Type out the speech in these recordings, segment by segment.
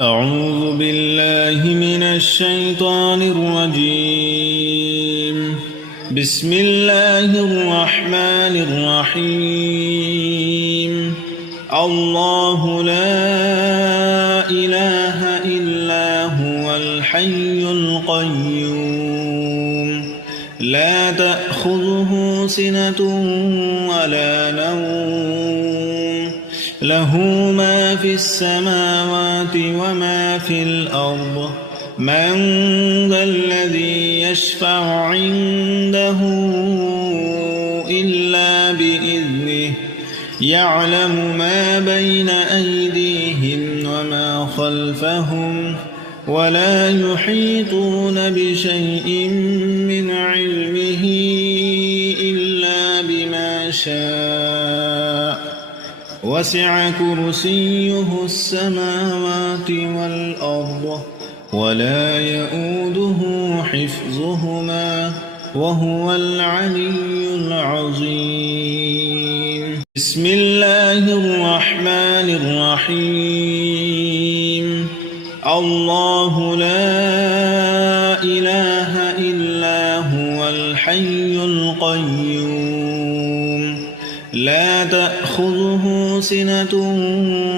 أعوذ بالله من الشيطان الرجيم. بسم الله الرحمن الرحيم. الله لا إله إلا هو الحي القيوم لا تأخذه سنة ولا نوم له ما في السماوات وما في الأرض من ذا الذي يشفع عنده إلا بإذنه يعلم ما بين أيديهم وما خلفهم ولا يحيطون بشيء من علمه إلا بما شاء وسع كرسيه السماوات والأرض ولا يؤوده حفظهما وهو العلي العظيم. بسم الله الرحمن الرحيم. الله لا إله إلا هو الحي القيوم لا تأخذه سنة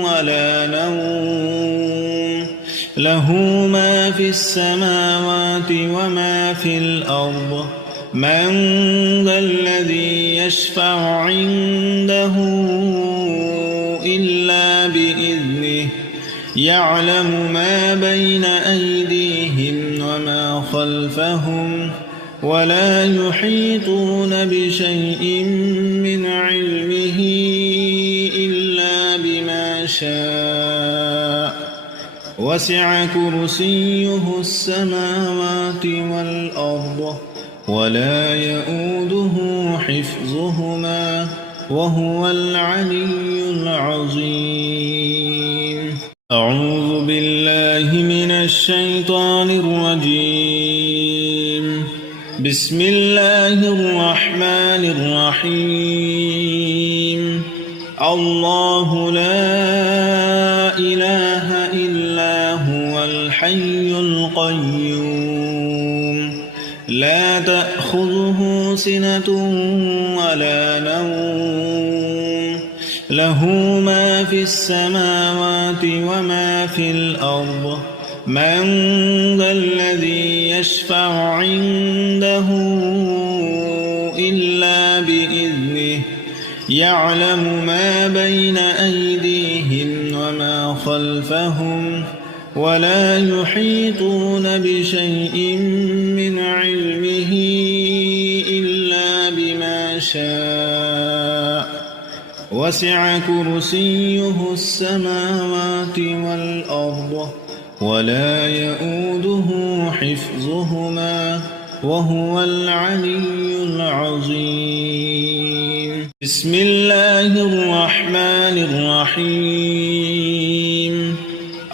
ولا نوم له ما في السماوات وما في الأرض من ذا الذي يشفع عنده إلا بإذنه يعلم ما بين أيديهم وما خلفهم ولا يحيطون بشيء من علمه إلا بما شاء وسع كرسيه السماوات والأرض ولا يؤوده حفظهما وهو العلي العظيم. أعوذ بالله من الشيطان الرجيم. بسم الله الرحمن الرحيم. الله لا إله إلا هو الحي القيوم لا تأخذه سنة ولا نوم له ما في السماوات وما في الأرض من ذا الذي يشفع عنده إلا بإذنه يعلم ما بين أيديهم وما خلفهم ولا يحيطون بشيء من علمه إلا بما شاء وسع كرسيه السماوات والأرض ولا يؤوده حفظهما وهو العلي العظيم. بسم الله الرحمن الرحيم.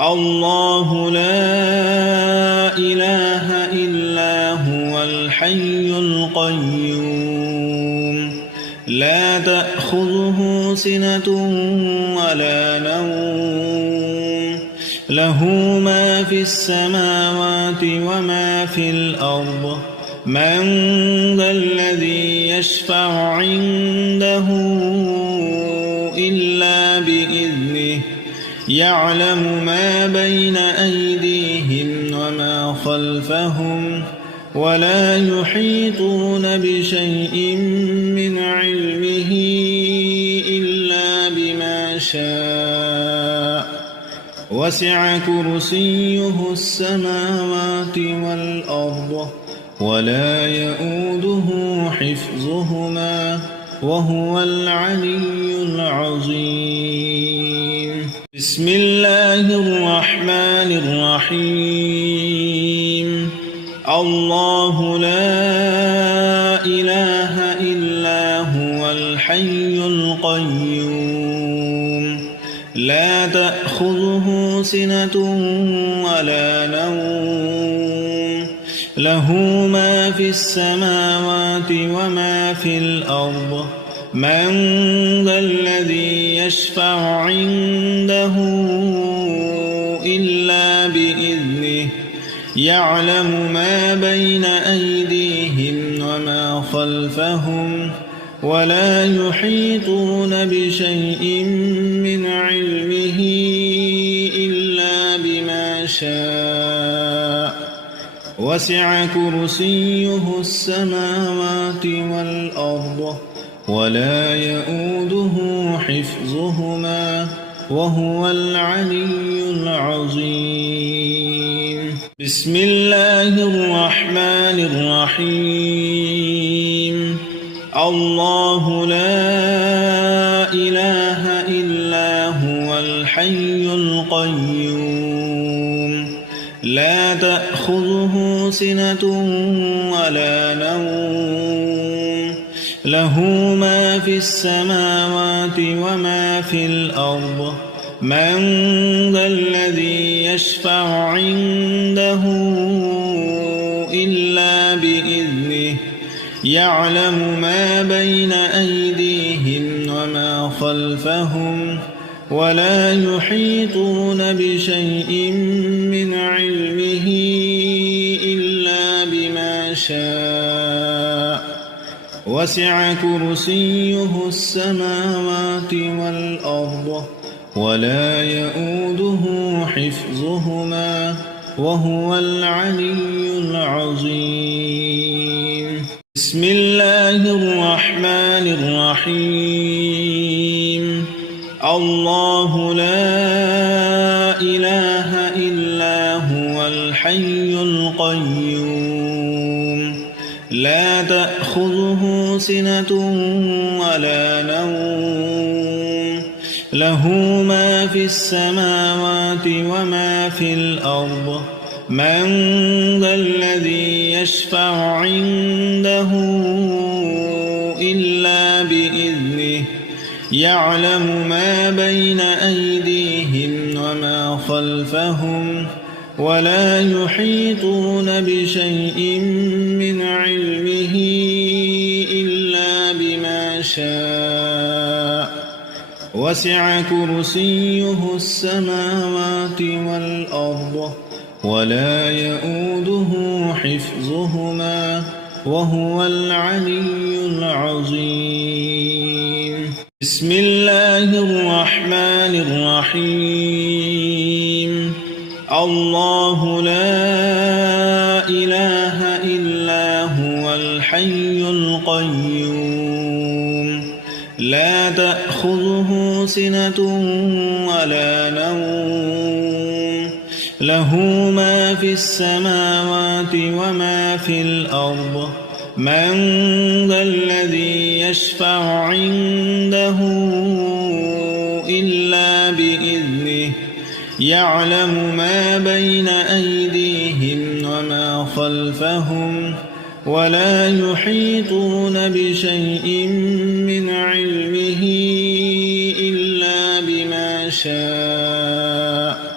الله لا إله إلا هو الحي القيوم لا تأخذه سنة ولا نوم له ما في السماوات وما في الأرض من ذا الذي يشفع عنده إلا بإذنه يعلم ما بين أيديهم وما خلفهم ولا يحيطون بشيء من علمه إلا بما شاء وسع كرسيه السماوات والأرض ولا يؤوده حفظهما وهو العلي العظيم. بسم الله الرحمن الرحيم. الله لا إله إلا هو الحي القيوم لا تأخذه سنة ولا نوم له ما في السماوات وما في الأرض من ذا الذي يشفع عنده إلا إلا بإذنه يعلم ما بين أيديهم وما خلفهم ولا يحيطون بشيء من علمه إلا بما شاء وسع كرسيه السماوات والأرض ولا يؤوده حفظهما وهو العلي العظيم. بسم الله الرحمن الرحيم. الله لا إله إلا هو الحي القيوم لا تأخذه سنة ولا نوم له ما في السماوات وما في الأرض من ذا الذي يشفع عنده إلا بإذنه يعلم ما بين أيديهم وما خلفهم ولا يحيطون بشيء من علمه إلا بما شاء وسع كرسيه السماوات والأرض ولا يؤوده حفظهما وهو العلي العظيم. بسم الله الرحمن الرحيم. الله لا إله إلا هو الحي القيوم لا تأخذه سنة ولا نوم له ما في السماوات وما في الأرض من ذا الذي يشفع عنده إلا بإذنه يعلم ما بين أيديهم وما خلفهم ولا يحيطون بشيء من علمه إلا بما شاء وسع كرسيه السماوات والأرض ولا يؤوده حفظهما وهو العلي العظيم. بسم الله الرحمن الرحيم. الله لا إله إلا هو الحي القيوم لا تأخذه سنة ولا نوم له ما في السماوات وما في الأرض من ذا الذي يشفع عنده إلا بإذنه يعلم ما بين أيديهم وما خلفهم ولا يحيطون بشيء من علمه إلا بما شاء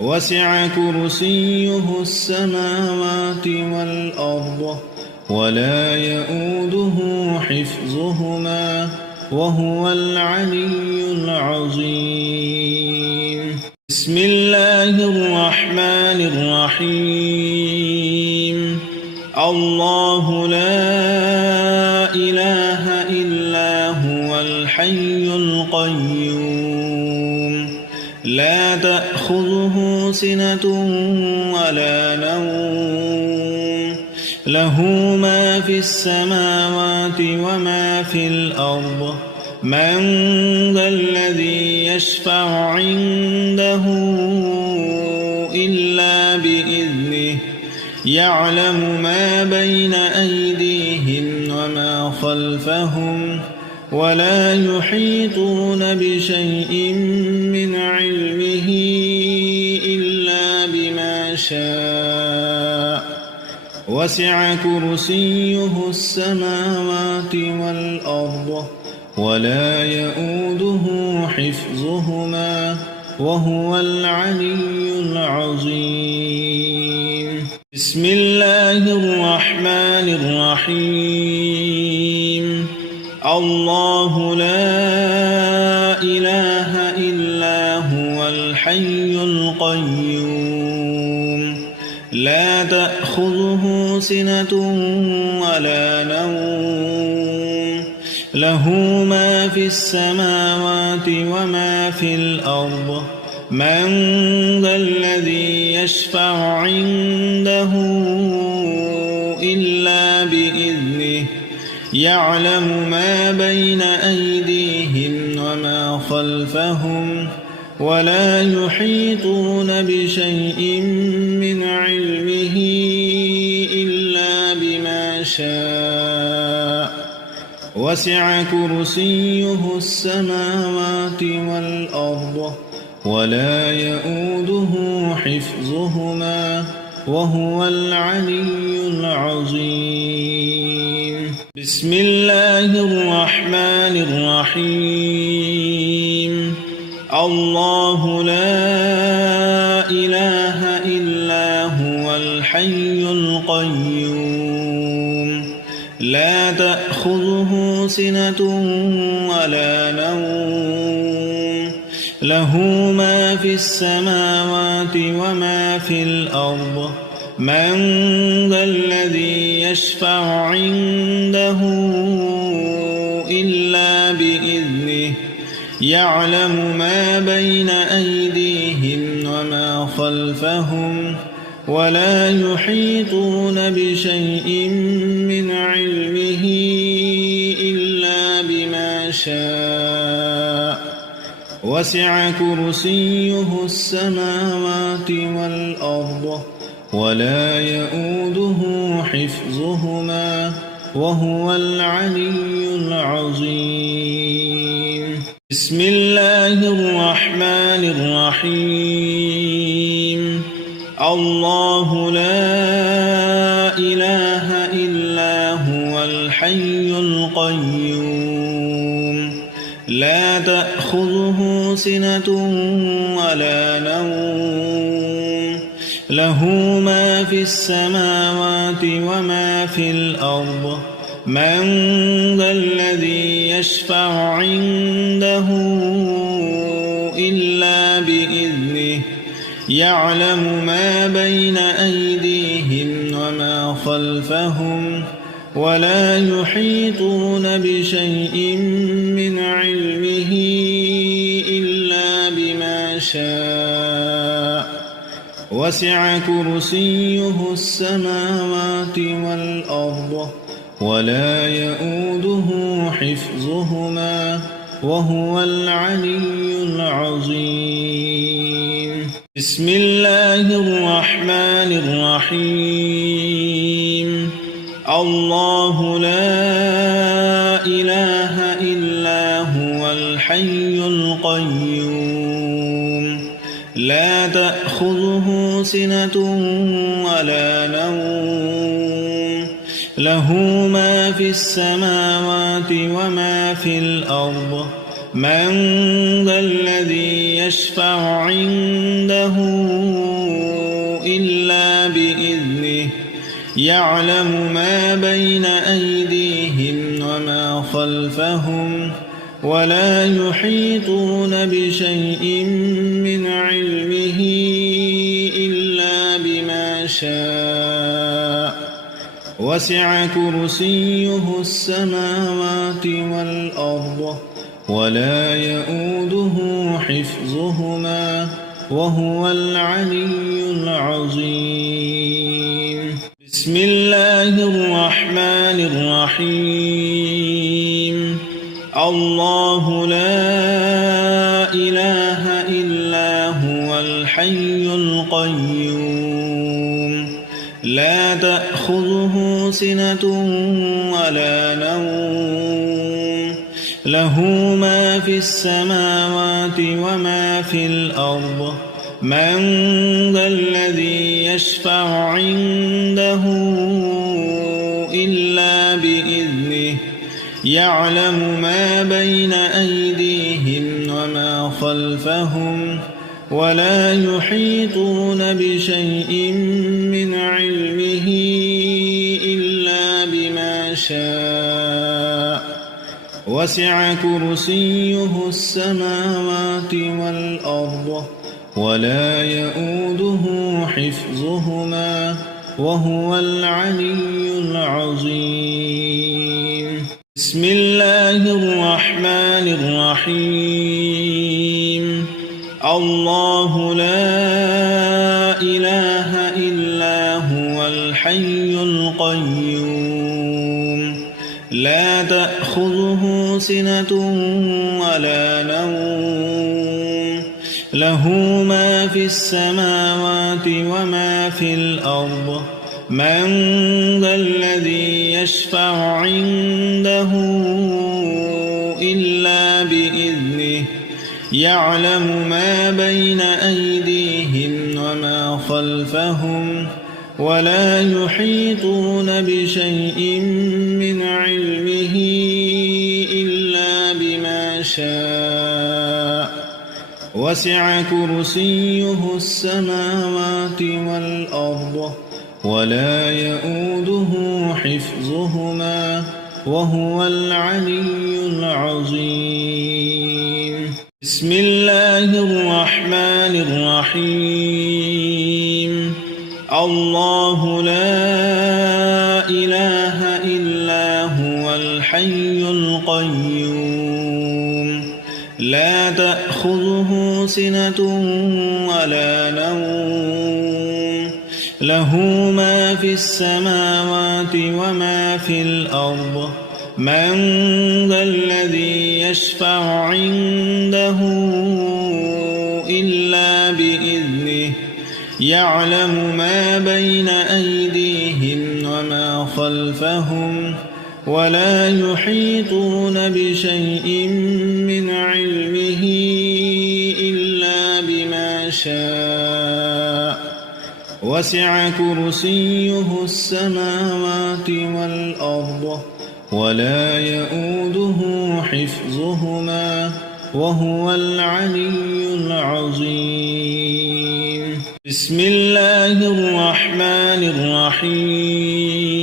وسع كرسيه السماوات والأرض ولا يؤوده حفظهما وهو العلي العظيم. بسم الله الرحمن الرحيم. الله لا إله إلا هو الحي القيوم لا تأخذه سنة ولا نوم له ما في السماوات وما في الأرض من ذا الذي يشفع عنده إلا بإذنه يعلم ما بين أيديهم وما خلفهم ولا يحيطون بشيء من علمه إلا بما شاء وسع كرسيه السماوات والأرض ولا يؤوده حفظهما وهو العلي العظيم. بسم الله الرحمن الرحيم. الله لا إله إلا هو الحي القيوم لا تأخذه سنة ولا نوم له ما في السماوات وما في الأرض من ذا الذي يشفع عنده إلا بإذنه يعلم ما بين أيديهم وما خلفهم ولا يحيطون بشيء من علمه إلا بما شاء وسع كرسيه السماوات والأرض ولا يؤوده حفظهما وهو العلي العظيم. بسم الله الرحمن الرحيم. الله لا إله إلا هو الحي القيوم لا تأخذه سنة ولا نوم له ما في السماوات وما في الأرض من ذا الذي يشفع عنده إلا بإذنه يعلم ما بين أيديهم وما خلفهم ولا يحيطون بشيء من علمه إلا بما شاء وسع كرسيه السماوات والأرض ولا يؤوده حفظهما وهو العلي العظيم. بسم الله الرحمن الرحيم. الله لا إله إلا هو الحي القيوم لا تأخذه سنة ولا نوم له ما في السماوات وما في الأرض من ذا الذي يشفع عنده إلا بإذنه يعلم ما بين أيديهم وما خلفهم ولا يحيطون بشيء من علمه إلا بما شاء وسع كرسيه السماوات والأرض ولا يؤوده حفظهما وهو العلي العظيم. بسم الله الرحمن الرحيم. الله لا إله إلا هو الحي القيوم لا تأخذه سنة ولا نوم له ما في السماوات وما في الأرض من ذا الذي يشفع عنده إلا بإذنه يعلم ما بين أيديهم وما خلفهم ولا يحيطون بشيء من علمه إلا بما شاء وسع كرسيه السماوات والأرض ولا يؤوده حفظهما وهو العلي العظيم. بسم الله الرحمن الرحيم. الله لا إله إلا هو الحي القيوم لا تأخذه سنة ولا نوم له ما في السماوات وما في الأرض من ذا الذي يشفع عنده إلا بإذنه يعلم ما بين أيديهم وما خلفهم ولا يحيطون بشيء من علمه إلا بما شاء وسع كرسيه السماوات والأرض ولا يؤوده حفظهما وهو العلي العظيم. بسم الله الرحمن الرحيم. الله لا إله إلا هو الحي القيوم لا تأخذه سنة ولا نوم له ما في السماوات وما في الأرض من ذا الذي يشفع عنده إلا بإذنه يعلم ما بين أيديهم وما خلفهم ولا يحيطون بشيء من علمه إلا بما شاء وسع كرسيه السماوات والأرض ولا يؤوده حفظهما وهو العلي العظيم. بسم الله الرحمن الرحيم. الله لا إله إلا هو الحي القيوم لا تأخذه سنة ولا نوم له ما في السماوات وما في الأرض من ذا الذي يشفع عنده إلا بإذنه يعلم ما بين أيديهم وما خلفهم ولا يحيطون بشيء من علمه إلا بما شاء وسع كرسيه السماوات والأرض ولا يؤوده حفظهما وهو العلي العظيم. بسم الله الرحمن الرحيم.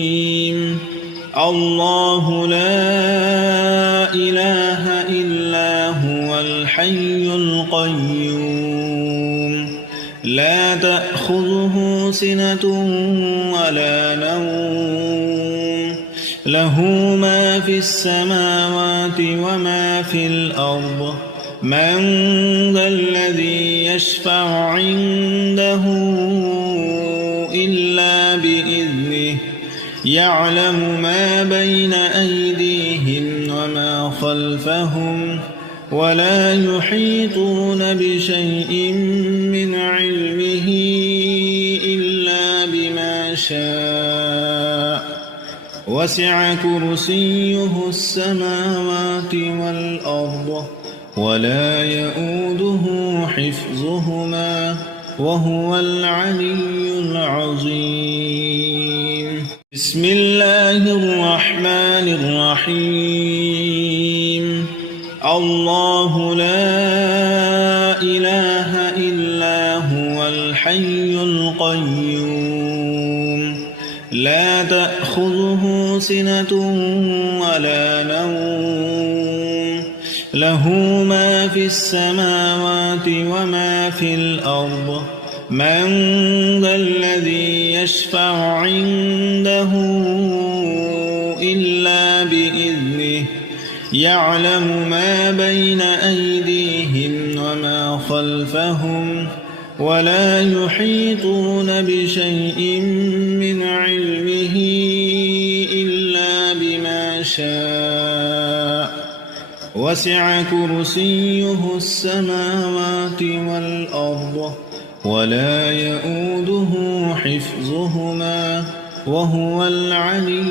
الله لا إله إلا هو الحي القيوم لا تأخذه سنة ولا نوم له ما في السماوات وما في الأرض من ذا الذي يشفع عنده إلا بإذنه يعلم ما بين أيديهم وما خلفهم ولا يحيطون بشيء من علمه إلا بما شاء وسع كرسيه السماوات والأرض ولا يؤوده حفظهما وهو العلي العظيم. بسم الله الرحمن الرحيم. الله لا إله إلا هو الحي القيوم لا تأخذه سنة ولا نوم له ما في السماوات وما في الأرض من ذا الذي يشفع عنده إلا بإذنه يعلم ما بين أيديهم وما خلفهم ولا يحيطون بشيء من علمه إلا بما شاء وسع كرسيه السماوات والأرض ولا يؤوده حفظهما وهو العلي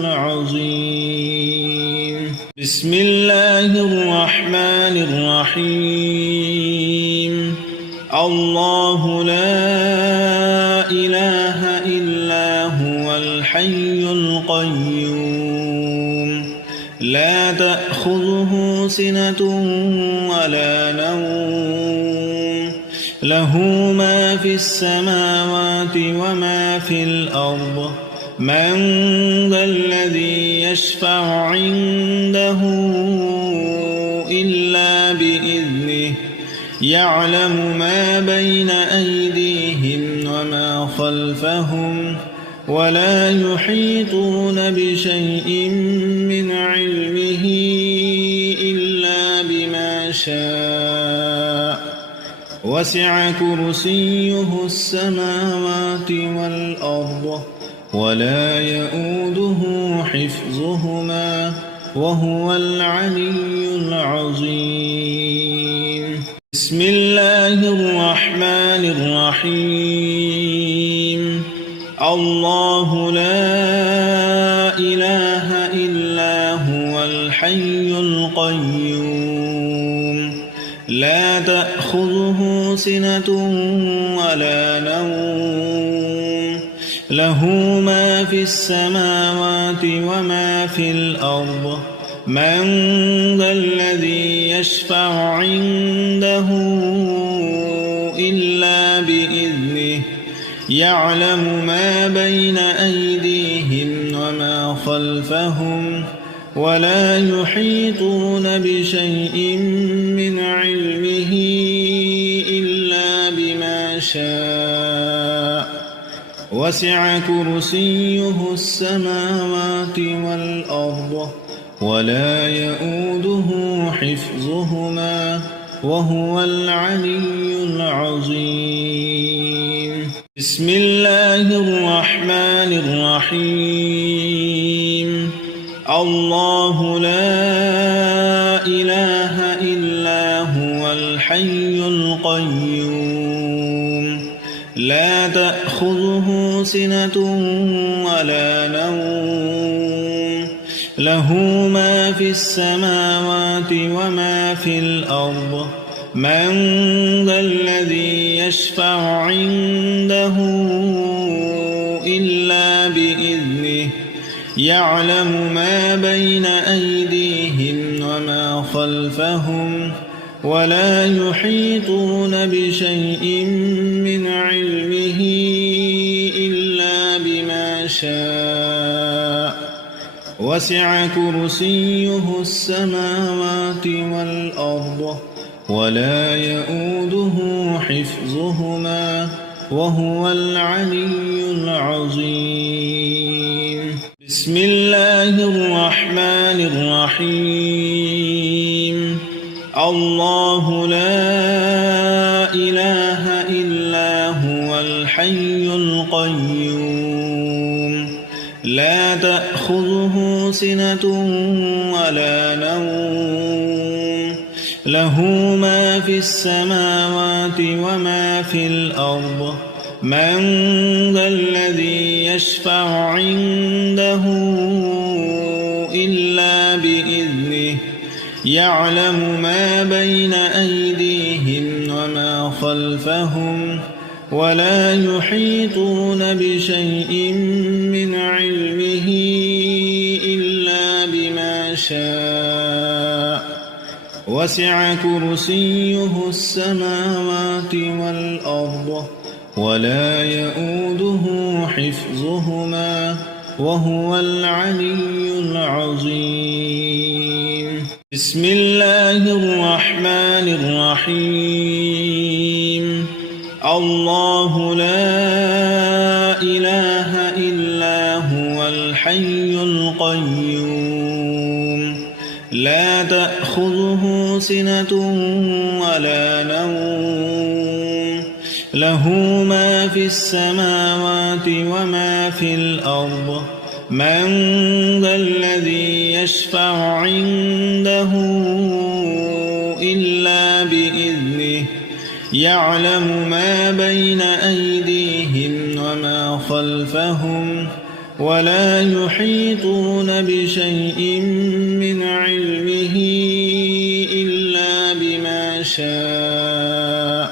العظيم. بسم الله الرحمن الرحيم. الله لا إله إلا هو الحي القيوم لا تأخذه سنة ولا نوم له ما في السماوات وما في الأرض من ذا الذي يشفع عنده إلا بإذنه يعلم ما بين أيديهم وما خلفهم ولا يحيطون بشيء من علمه إلا بما شاء وسع كرسيه السماوات والأرض ولا يؤوده حفظهما وهو العلي العظيم. بسم الله الرحمن الرحيم. الله لا إله إلا هو الحي القيوم لا تأخذه سنة ولا نوم له ما في السماوات وما في الأرض من ذا الذي يشفع عنده إلا بإذنه يعلم ما بين أيديهم وما خلفهم ولا يحيطون بشيء من علمه إلا بما شاء وسع كرسيه السماوات والأرض ولا يؤوده حفظهما وهو العلي العظيم. بسم الله الرحمن الرحيم. الله لا إله إلا هو الحي القيوم لا تأخذه سنة ولا نوم له ما في السماوات وما في الأرض من ذا الذي يشفع عنده إلا بإذنه يعلم ما بين أيديهم وما خلفهم ولا يحيطون بشيء من علمه إلا بما شاء وسع كرسيه السماوات والأرض ولا يؤوده حفظهما وهو العلي العظيم. بسم الله الرحمن الرحيم. الله لا إله إلا هو الحي القيوم لا تأخذه سنة ولا نوم له ما في السماوات وما في الأرض من ذا الذي يشفع عنده إلا بإذنه يعلم ما بين أيديهم وما خلفهم ولا يحيطون بشيء من علمه إلا بما شاء وسع كرسيه السماوات والأرض ولا يؤوده حفظهما وهو العلي العظيم. بسم الله الرحمن الرحيم. الله لا إله إلا هو الحي القيوم لا تأخذه سنة ولا نوم له ما في السماوات وما في الأرض من ذا الذي يشفع عنده إلا بإذنه يعلم ما بين أيديهم وما خلفهم ولا يحيطون بشيء من علمه إلا بما شاء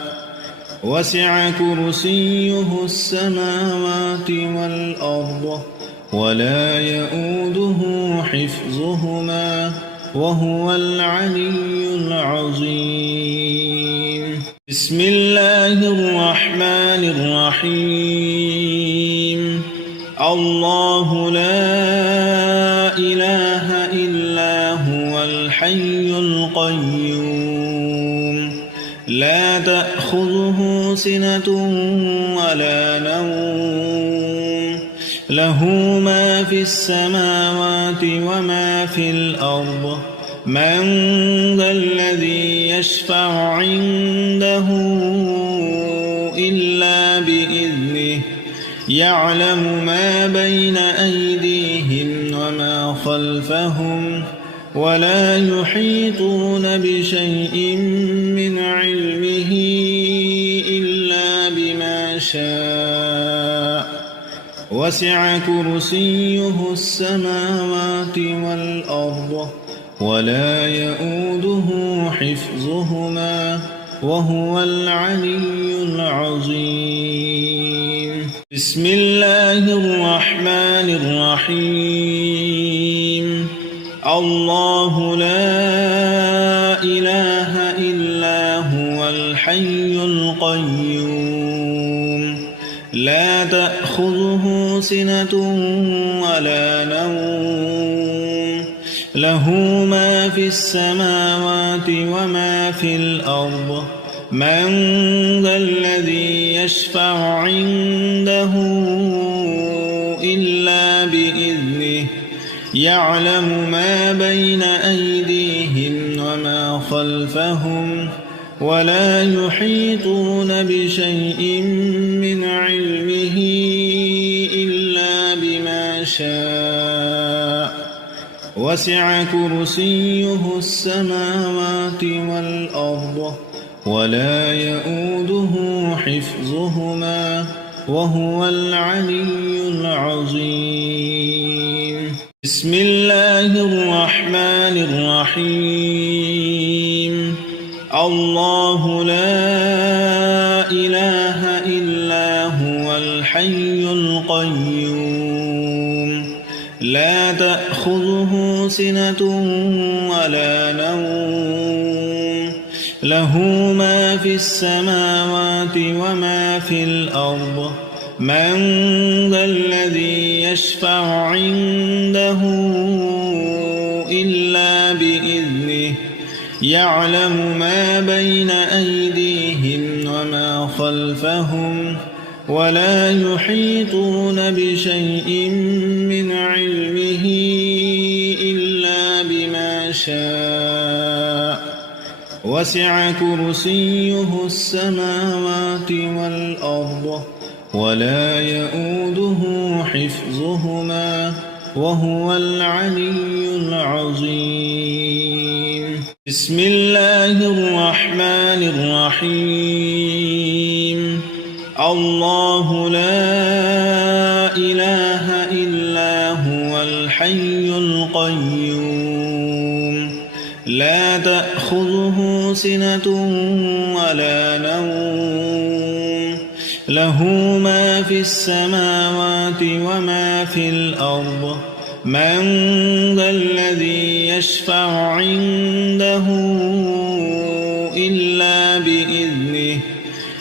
وسع كرسيه السماوات والأرض ولا يؤوده حفظهما وهو العلي العظيم. بسم الله الرحمن الرحيم. الله لا إله إلا هو الحي القيوم لا سِنَةٌ وَلَا نَوْمٌ لَهُ مَا فِي السَّمَاوَاتِ وَمَا فِي الْأَرْضِ مَنْ ذَا الَّذِي يَشْفَعُ عِنْدَهُ إِلَّا بِإِذْنِهِ يَعْلَمُ مَا بَيْنَ أَيْدِيهِمْ وَمَا خَلْفَهُمْ وَلَا يُحِيطُونَ بِشَيْءٍ مِّنْ عِلْمِهِ إِلَّا بِمَا شَاءَ وَسِعَ كُرْسِيُّهُ السَّمَاوَاتِ وَالْأَرْضَ وَلَا يَئُودُهُ حِفْظُهُمَا وَهُوَ الْعَلِيُّ الْعَظِيمُ. بسم الله الرحمن الرحيم. الله لا إله إلا هو الحي القيوم لا تأخذه سنة ولا نوم له ما في السماوات وما في الأرض من ذا الذي يشفع عنده إلا بإذنه يعلم ما بين أيديهم وما خلفهم ولا يحيطون بشيء من علمه إلا بما شاء وسع كرسيه السماوات والأرض ولا يئوده حفظهما وهو العلي العظيم. بسم الله الرحمن الرحيم. الله لا إله إلا هو الحي القيوم لا تأخذه سنة ولا نوم له ما في السماوات وما في الأرض من ذا الذي يشفع عنده إلا بإذنه يعلم ما بين أيديهم وما خلفهم ولا يحيطون بشيء من علمه إلا بما شاء وسع كرسيه السماوات والأرض ولا يئوده حفظهما وهو العلي العظيم. بسم الله الرحمن الرحيم. الله لا إله إلا هو الحي القيوم لا تأخذه سنة ولا نوم له ما في السماوات وما في الأرض من ذا الذي يشفع عنده إلا بإذنه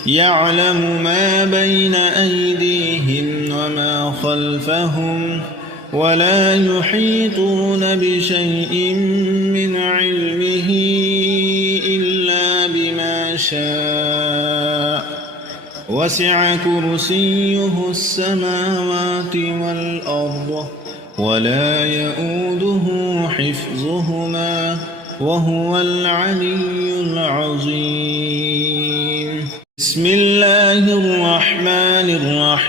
يعلم ما بين أيديهم وما خلفهم ولا يحيطون بشيء من علمه إلا بما شاء وسع كرسيه السماوات والأرض ولا يئوده حفظهما وهو العلي العظيم. بسم الله الرحمن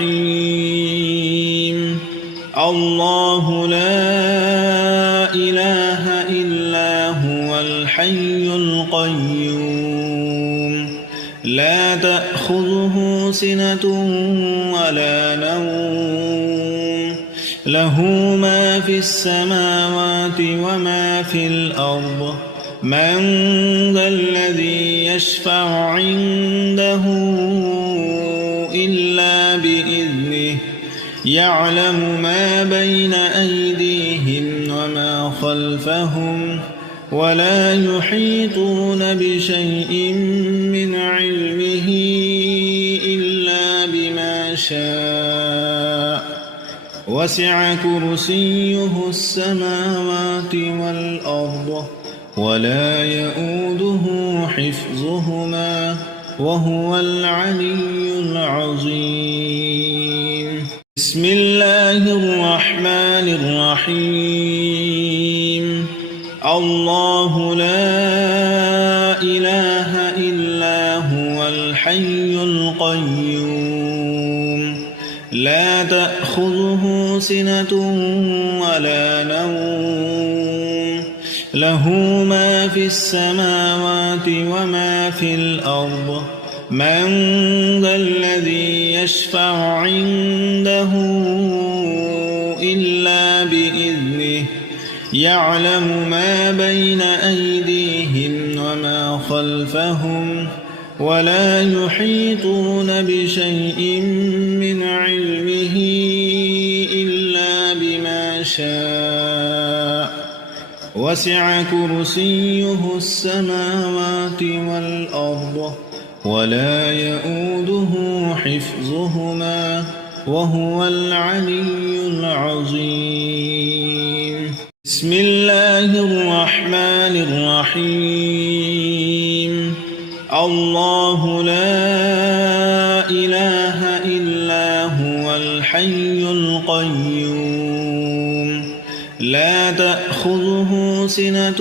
الرحيم. الله لا إله إلا هو الحي القيوم لا تأخذه سنة ولا نوم له ما في السماوات وما في الأرض من ذا الذي يشفع عنده إلا بإذنه يعلم ما بين أيديهم وما خلفهم ولا يحيطون بشيء من علمه إلا بما شاء وسع كرسيه السماوات والأرض ولا يئوده حفظهما وهو العلي العظيم. بسم الله الرحمن الرحيم. الله لا إله إلا هو الحي القيوم لا تأخذه سنة ولا نوم له ما في السماوات وما في الأرض من ذا الذي يشفع عنده إلا بإذنه يعلم ما بين أيديهم وما خلفهم ولا يحيطون بشيء من علمه إلا بما شاء وسع كرسيه السماوات والأرض ولا يؤوده حفظهما وهو العلي العظيم. بسم الله الرحمن الرحيم. الله لا إله إلا هو الحي القيوم لا تأخذه سنة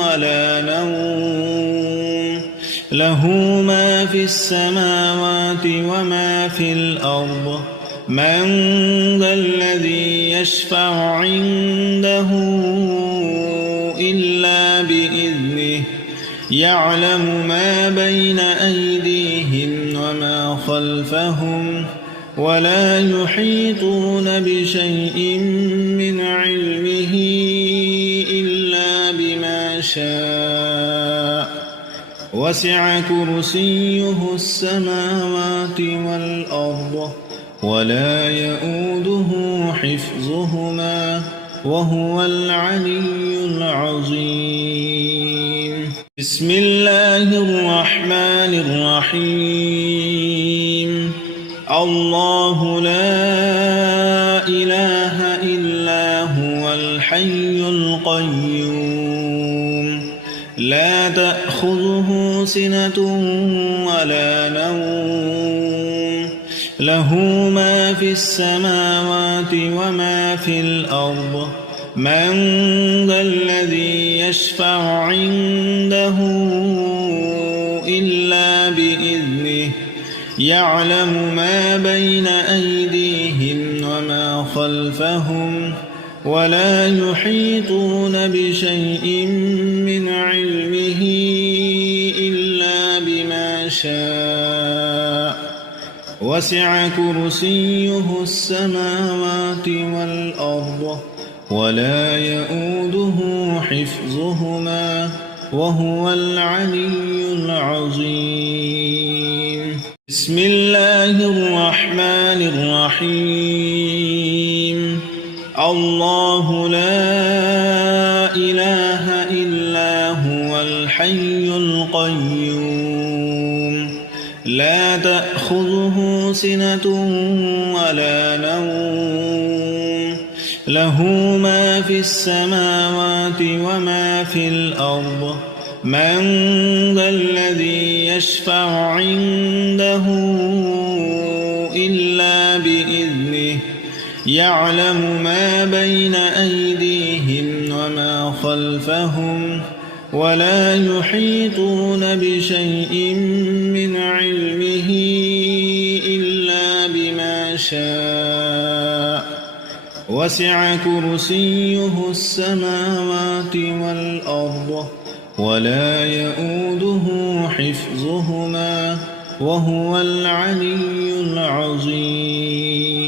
ولا نوم له ما في السماوات وما في الأرض من ذا الذي يشفع عنده إلا بإذنه يعلم ما بين أيديهم وما خلفهم ولا يحيطون بشيء من علمه إلا بما شاء وسع كرسيه السماوات والأرض ولا يؤوده حفظهما وهو العلي العظيم. بسم الله الرحمن الرحيم. الله لا إله إلا هو الحي القيوم لا تأخذه سنة ولا نوم له ما في السماوات وما في الأرض من ذا الذي يشفع عنده إلا بإذنه يعلم ما بين أيديهم وما خلفهم ولا يحيطون بشيء من علمه إلا بما شاء وسع كرسيه السماوات والأرض ولا يؤوده حفظهما وهو العلي العظيم. بسم الله الرحمن الرحيم. الله لا إله إلا هو الحي القيوم لا تأخذه سنة ولا نوم له ما في السماوات وما في الأرض من ذا الذي يشفع عنده إلا بإذنه يعلم ما بين أيديهم وما خلفهم ولا يحيطون بشيء من علمه إلا بما شاء وسع كرسيه السماوات والأرض ولا يؤوده حفظهما وهو العلي العظيم.